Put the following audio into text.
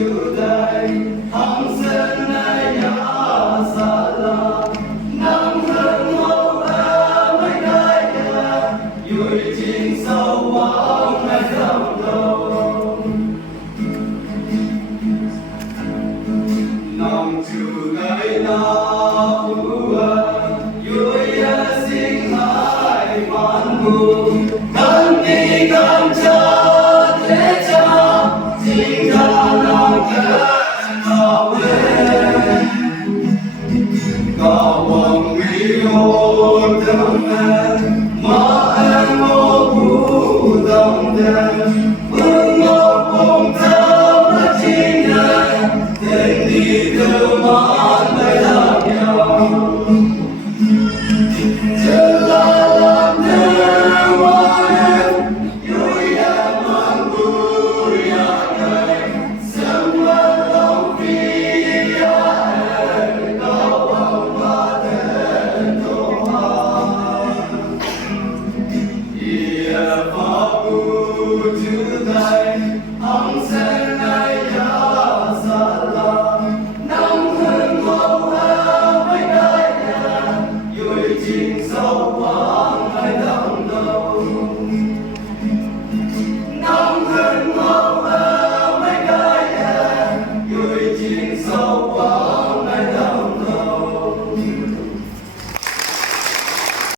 chủ đời hằng sinh nay ya sala năm hương màu ơ mấy đời ya vui trên sâu vắng ngày dòng lòng năm chủ ngày nào vui sinh hai màn buồn thân đi cầm cho thế cha chính ra lòng cơn thọ quên có vòng vi hồn tâm em mà em mô phụ tâm em bước một vùng thơm ở trên đời tình đi từ mãi